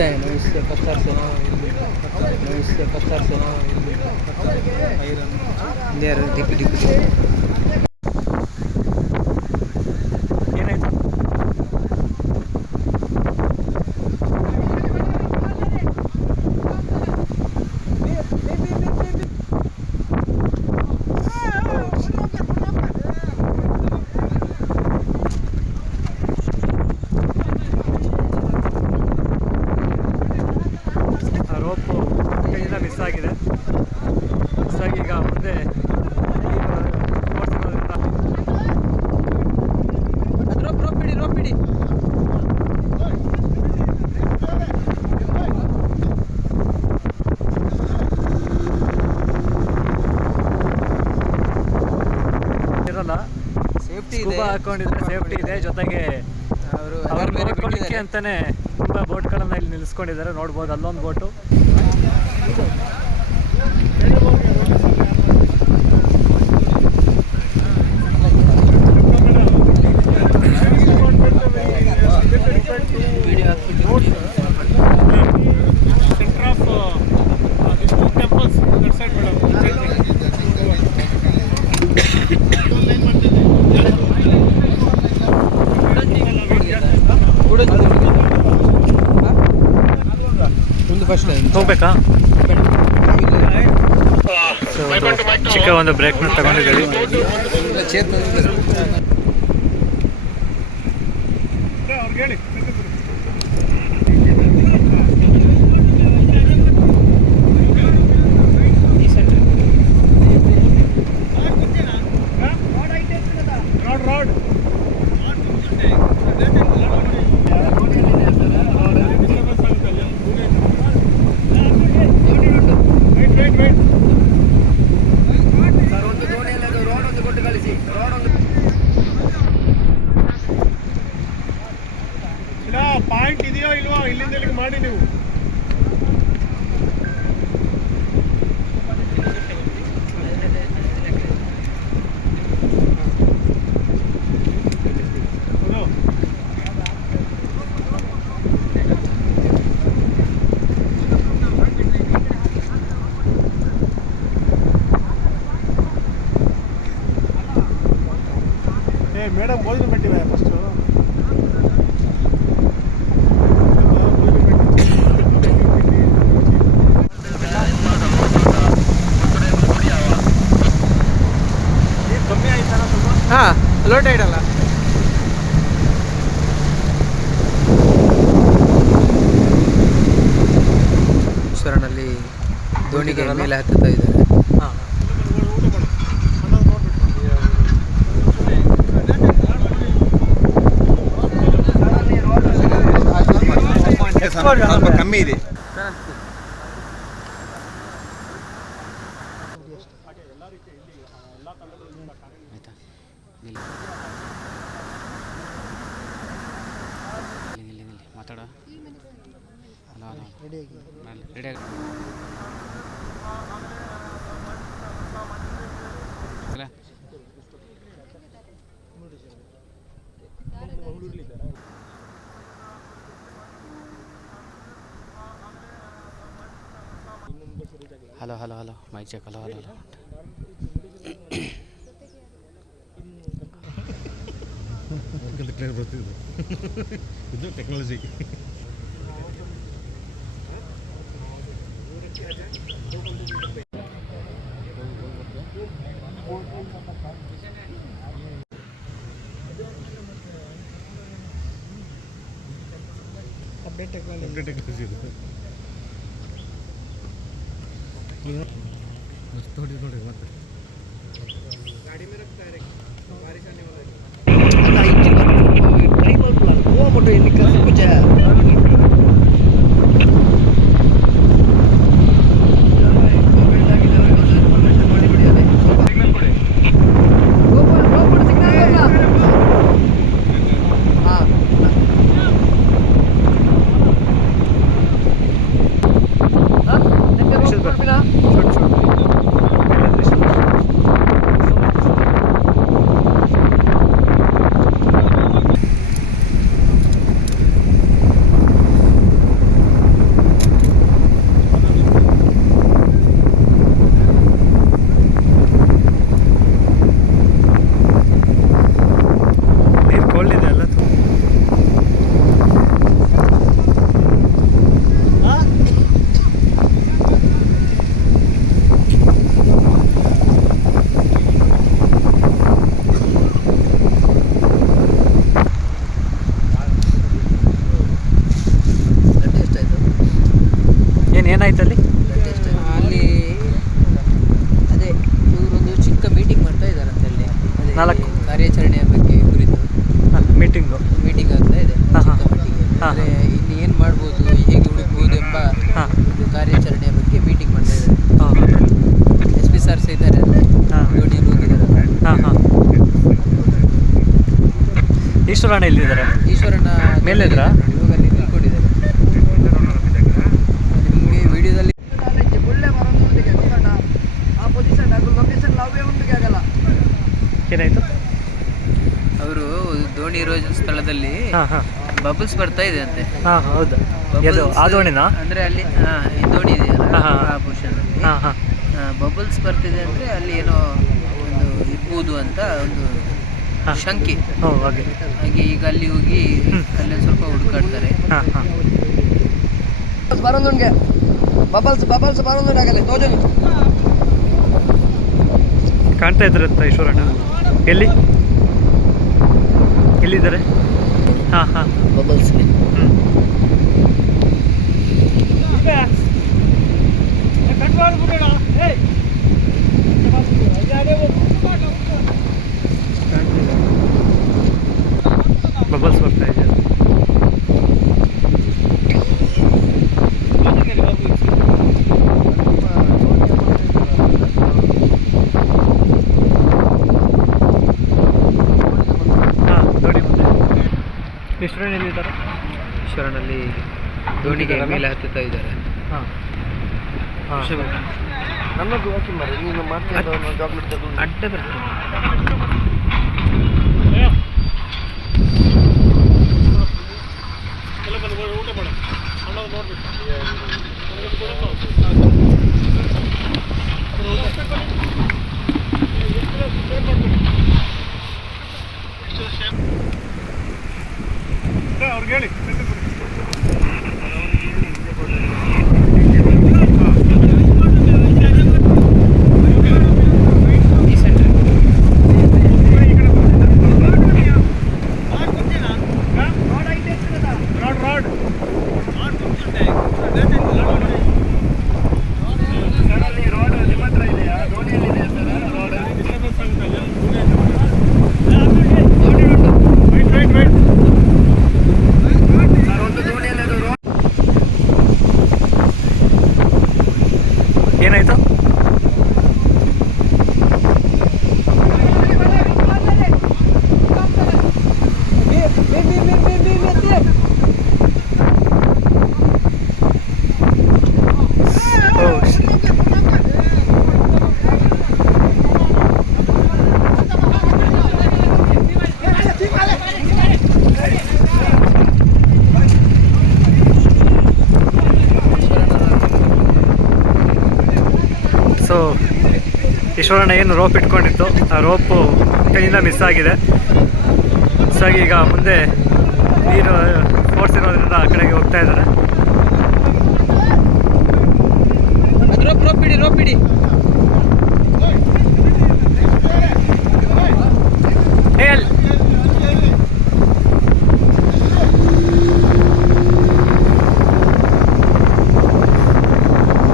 Beh, non si fa starsene, non si fa starsene. There, dip. ಈಗ ಮುಂದೆ rope ಬಿಡಿ ಇರಲ್ಲ. ಸೇಫ್ಟಿ ಹಾಕೊಂಡಿದ್ರೆ ಸೇಫ್ಟಿ ಇದೆ, ಜೊತೆಗೆ ಅವರು ನೋಡ್ಕೊಳ್ಳಿಕ್ಕೆ ಅಂತಾನೆ ತುಂಬಾ ಬೋಟ್ಗಳನ್ನ ಇಲ್ಲಿ ನಿಲ್ಲಿಸ್ಕೊಂಡಿದ್ದಾರೆ. ನೋಡ್ಬೋದು ಅಲ್ಲೊಂದು ಬೋಟು. ಹೋಗ್ಬೇಕಾ? ಚಿಕ್ಕ ಒಂದು ಬ್ರೇಕ್ನ ತಗೊಂಡಿದ್ದೀವಿ. ಪಾಯಿಂಟ್ ಇದೆಯೋ ಇಲ್ವೋ ಇಲ್ಲಿಂದ ಇಲ್ಲಿಗೆ ಮಾಡಿ ನೀವು. ಮೇಡಮ್ ಭೋಜನ ಬಿಟ್ಟಿವೆ ಫಸ್ಟು. ಹಾಂ, ಲೋ ಟೈಡ್ ಅಲ್ಲ. ಶರಣಲ್ಲಿ ದೋಣಿಗೆ ಮೇಲೆ ಹತ್ತುತ್ತಾ ಇದ್ದಾರೆ. ಸ್ವಲ್ಪ ಕಮ್ಮಿ ಇದೆ. ಮಾತಾಡ hello mic check. Hello train ಬರ್ತಿದ್ದು ಇದು ಟೆಕ್ನಾಲಜಿ. ಅಪ್ಡೇಟ್ ಟೆಕ್ನಾಲಜಿ ಇದು. मस्त ನೋಡಿ ಮತ್ತೆ ಗಾಡಿ में रखता है बारिश आने वाला है. टाइम वो मोटो ये निकल कुछ है. ಈಶ್ವರಣ್ಣ ಎಲ್ಲಿದ್ದಾರೆ? ಈಶ್ವರಣ್ಣ ಮೇಲೆ ಇದ್ರಾ? ಇವಾಗ ಅಲ್ಲಿ ನಿಂತ್ಕೊಂಡಿದ್ದಾರೆ. ನಿಮಗೆ ವಿಡಿಯೋದಲ್ಲಿ ಏನಾಯ್ತು? ಅವರು ದೋಣಿ ಇರೋ ಸ್ಥಳದಲ್ಲಿ ಹಾಂ ಹಾಂ ಬಬಲ್ಸ್ ಬರ್ತಾ ಇದೆ ಅಂತೆ. ಹಾಂ ಹೌದಾ? ಅದು ಆ ದೋಣಿನಾ? ಅಂದ್ರೆ ಅಲ್ಲಿ ಈ ದೋಣಿ ಇದೆಯಲ್ಲ ಹಾಂ, ಹಾಂ. ಆ ಪೋರ್ಷನಲ್ಲಿ ಹಾಂ ಹಾಂ ಬಬಲ್ಸ್ ಬರ್ತಿದೆ ಅಂದ್ರೆ ಅಲ್ಲಿ ಏನೋ ಒಂದು ಇರ್ಬೋದು ಅಂತ ಒಂದು ಹಾಂ. ಶಂಕೆ. ಹ್ಞೂ ಹಾಗೆ. ಹಾಗೆ ಈಗ ಅಲ್ಲಿ ಹೋಗಿ ಅಲ್ಲೊಂದು ಸ್ವಲ್ಪ ಹುಡುಕಾಡ್ತಾರೆ. ಹಾಂ ಹಾಂ ಬರೋದೊಂದಿಗೆ ಬಬಲ್ಸ್ ಬಬಲ್ಸ್ ಬರೋದೊಂದು ಆಗಲ್ಲ ತೋಜನು ಕಾಣ್ತಾ ಇದ್ರಂತ ಈಶ್ವರಣ್ಣ. ಎಲ್ಲಿದ್ದಾರೆ? ಹಾಂ ಹಾಂ ಬಬಲ್ಸ್. ಬಬಲ್ಸ್ ಬರ್ತಾ ಇದೆ. ಹಾಂ ದೋಣಿ ಮುಂದೆ. ಈಶ್ವರಣ್ಣ ಎಲ್ಲಿದ್ದಾರೆ? ಈಶ್ವರನಲ್ಲಿ ದೋಣಿಗೆ ಮೇಲೆ ಹತ್ತುತ್ತಾ ಇದ್ದಾರೆ. ಹಾಂ ಹಾಂ ನನ್ನದು ಯಾಕೆ ಮಾರಿ ನೀನು ಮಾಡ್ತಾ ಚಾಕ್ಲೇಟ್ ತಗೊಂಡು ಅಡ್ಡ ಬರ್ತದೆ. ಅವ್ರಿಗೆ ಹೇಳಿ. ಏನಾಯ್ತು? ಸೊ ಈಶ್ವರಣ್ಣ ಏನು ರೋಪ್ ಇಟ್ಕೊಂಡಿತ್ತು, ಆ ರೋಪು ಕೈಯಿಂದ ಮಿಸ್ ಆಗಿದೆ. ಮಿಸ್ ಆಗಿ ಈಗ ಮುಂದೆ ನೀರು ಫೋರ್ಸ್ ಇರೋದ್ರಿಂದ ಆ ಕಡೆಗೆ ಹೋಗ್ತಾ ಇದ್ದಾರೆ. ರೋಪ್ ಬಿಡಿ.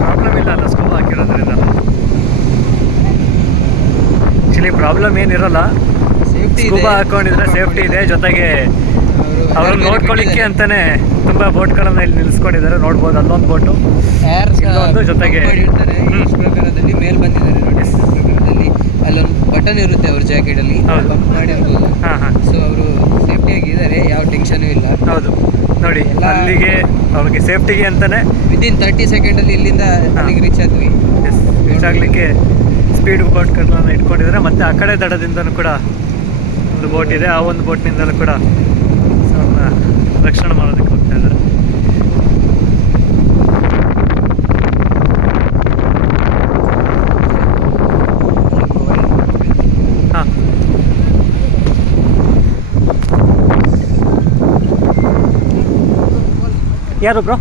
ಪ್ರಾಬ್ಲಮ್ ಇಲ್ಲ ಅಲ್ಲ ಸ್ಕೂಬಾ ಹಾಕಿರೋದ್ರಿಂದ. ಆ್ಯಕ್ಚುಲಿ ಪ್ರಾಬ್ಲಮ್ ಏನಿರೋಲ್ಲ. ಸ್ಕೂಬಾ ಹಾಕೊಂಡಿದ್ರೆ ಸೇಫ್ಟಿ ಇದೆ. ಜೊತೆಗೆ ಅವರು ನೋಡ್ಕೊಳ್ಳಿಕ್ಕೆ ಅಂತಾನೆ ತುಂಬಾ ಬೋಟ್ಗಳನ್ನ ಇಲ್ಲಿ ನಿಲ್ಲಿಸ್ಕೊಂಡಿದ್ದಾರೆ. ನೋಡ್ಬೋದು ಅಲ್ಲೊಂದು ಬೋಟು, ಇಲ್ಲೊಂದು, ಜೊತೆಗೆ ಪ್ರಕಾರದಲ್ಲಿ ಮೇಲ್ ಬಂದಿದ್ದಾರೆ ನೋಡಿ. ಪ್ರಕಾರದಲ್ಲಿ ಅಲ್ಲೊಂದು ಬಟನ್ ಇರುತ್ತೆ ಅವ್ರ ಜಾಕೆಟ್ ಅಲ್ಲಿ, ಪಂಪ್ ಮಾಡಿರ್ಬೋದು. ಹಾಂ ಹಾಂ ಸೊ ಅವರು ಸೇಫ್ಟಿಯಾಗಿದ್ದಾರೆ, ಯಾವ ಟೆನ್ಷನ್ ಇಲ್ಲ. ಹೌದು ನೋಡಿ, ಅಲ್ಲಿಗೆ ಅವ್ರಿಗೆ ಸೇಫ್ಟಿಗೆ ಅಂತಾನೆ ವಿದಿನ್ 30 ಸೆಕೆಂಡಲ್ಲಿ ಇಲ್ಲಿಂದ ಅಲ್ಲಿಗೆ ರೀಚ್ ಆದ್ವಿ. ರೀಚ್ ಆಗಲಿಕ್ಕೆ ಸ್ಪೀಡ್ ಬೋಟ್ಗಳನ್ನ ಇಟ್ಕೊಂಡಿದ್ದಾರೆ. ಮತ್ತು ಆ ಕಡೆ ದಡದಿಂದನೂ ಕೂಡ ಒಂದು ಬೋಟ್ ಇದೆ. ಆ ಒಂದು ಬೋಟ್ನಿಂದಲೂ ಕೂಡ ಅವ್ರನ್ನ ರಕ್ಷಣೆ ಮಾಡೋದಕ್ಕೆ ಹೋಗ್ತಾ ಇದ್ದಾರೆ. ಹಾಂ ಯಾರು ಬ್ರೋ?